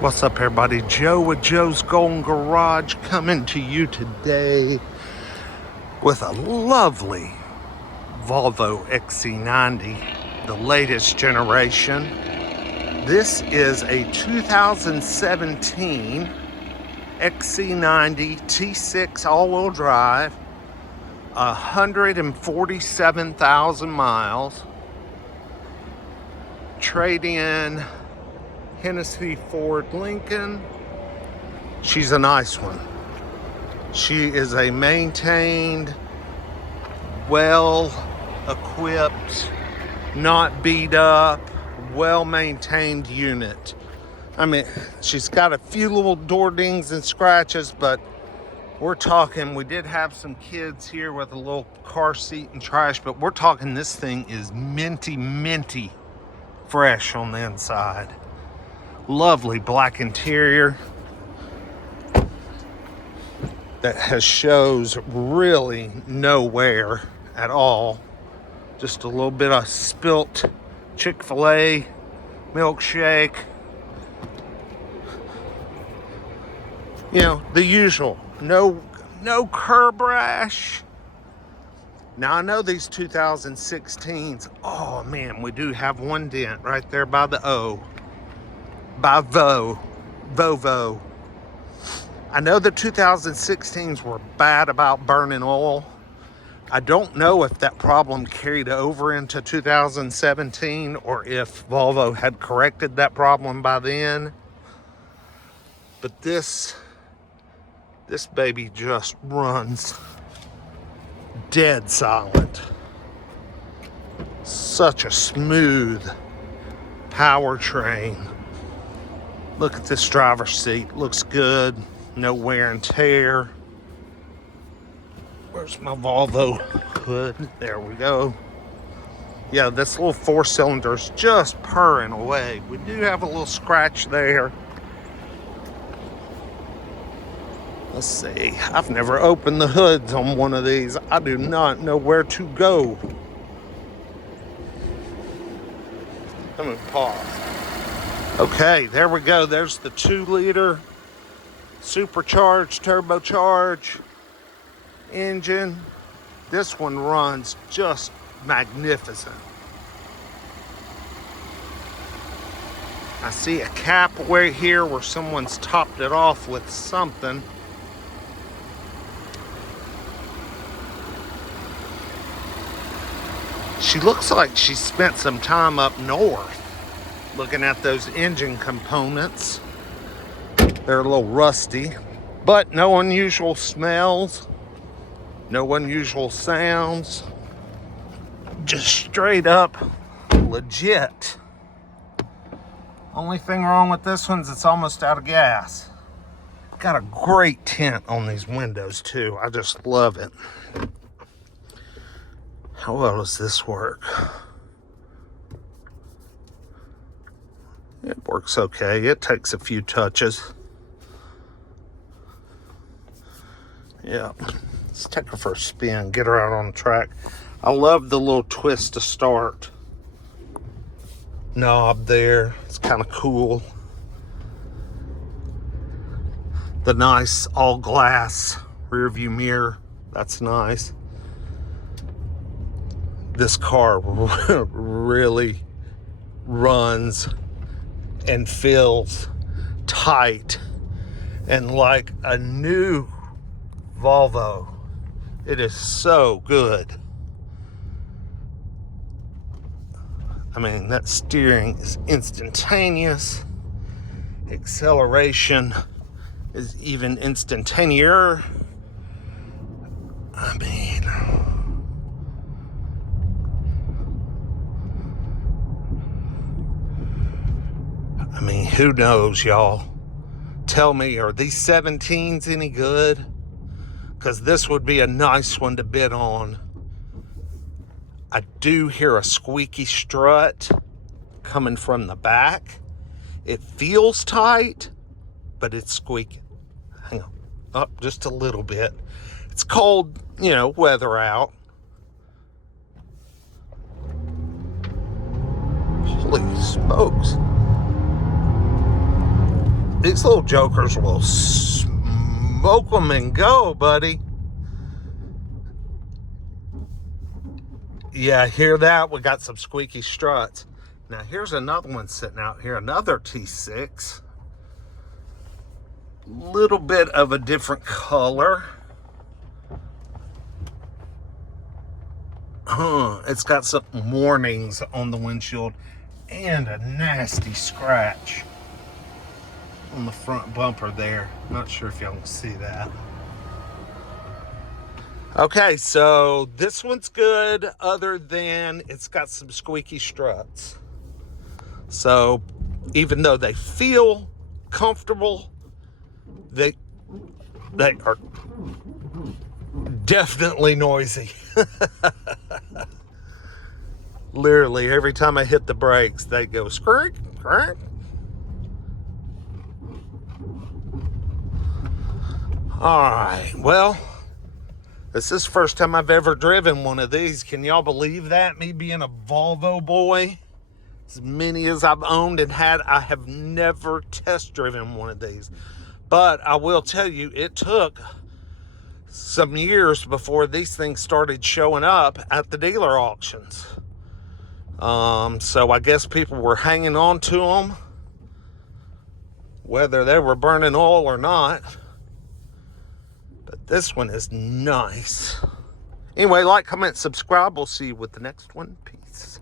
What's up, everybody? Joe with Joe's Golden Garage coming to you today with a lovely Volvo XC90, the latest generation. This is a 2017 XC90 T6 all-wheel drive, 147,000 miles, trade-in Hennessy Ford Lincoln. She's a nice one. She is a maintained, well-equipped, not beat up, well-maintained unit. I mean, she's got a few little door dings and scratches, but we're talking, we did have some kids here with a little car seat and trash, but we're talking this thing is minty fresh on the inside. Lovely black interior that shows really no wear at all. Just a little bit of spilt Chick-fil-A milkshake. You know, the usual. No curb rash. Now, I know these 2016s, oh man, we do have one dent right there by the O. By Volvo. I know the 2016s were bad about burning oil. I don't know if that problem carried over into 2017 or if Volvo had corrected that problem by then. But this baby just runs dead silent. Such a smooth powertrain. Look at this driver's seat. Looks good. No wear and tear. Where's my Volvo hood? There we go. Yeah, this little 4-cylinder's just purring away. We do have a little scratch there. Let's see. I've never opened the hoods on one of these. I do not know where to go. Let me pause. Okay, there we go. There's the 2-liter supercharged, turbocharged engine. This one runs just magnificent. I see a cap right here where someone's topped it off with something. She looks like she spent some time up north looking at those engine components. They're a little rusty, but no unusual smells, no unusual sounds, just straight up legit. Only thing wrong with this one is it's almost out of gas. Got a great tint on these windows too. I just love it. How well does this work? It works okay. It takes a few touches. Yeah. Let's take her for a spin, get her out on the track. I love the little twist to start knob there. It's kind of cool. The nice all glass rear view mirror. That's nice. This car really runs and feels tight and like a new Volvo. It is so good. I mean, that steering is instantaneous. Acceleration is even instantaneous. I mean, who knows, y'all? Tell me, are these 17s any good? Because this would be a nice one to bid on. I do hear a squeaky strut coming from the back. It feels tight, but it's squeaking. Hang on. Up just a little bit. It's cold, you know, weather out. Holy smokes. These little jokers will smoke them and go, buddy. Yeah, hear that? We got some squeaky struts. Now, here's another one sitting out here, another T6. Little bit of a different color. It's got some warnings on the windshield and a nasty scratch on the front bumper there. Not sure if y'all can see that. Okay, so this one's good, other than it's got some squeaky struts. So even though they feel comfortable, they are definitely noisy. Literally, every time I hit the brakes, they go screek, screek. All right, well, this is the first time I've ever driven one of these. Can y'all believe that? Me being a Volvo boy, as many as I've owned and had, I have never test driven one of these. But I will tell you, it took some years before these things started showing up at the dealer auctions. So I guess people were hanging on to them, whether they were burning oil or not. But this one is nice. Anyway, like, comment, subscribe. We'll see you with the next one. Peace.